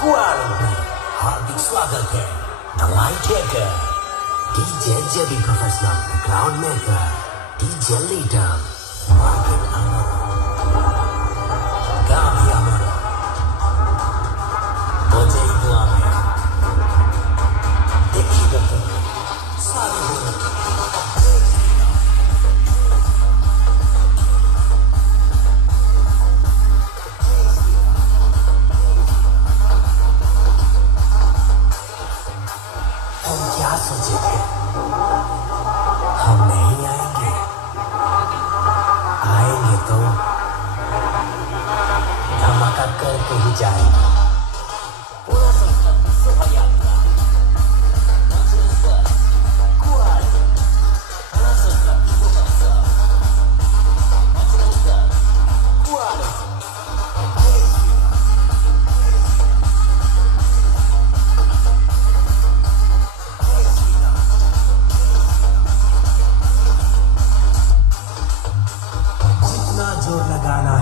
कुआर में हार्दिक स्वागत है। The light taker, DJ JB professional, the crowd maker, DJ leader, market Amaro, Gabi Amaro, Oje itu Amaro, Deki Betul, Sari Betul. हम क्या सोचे थे, हम नहीं आएंगे, आएंगे तो धमाका करके ही जाएंगे। पूरा संस्कृत शोभा यात्रा, नमस्कार, कुआर, पूरा संस्कृत शोभा यात्रा, नमस्कार, कुआर। जितना जोर लगाना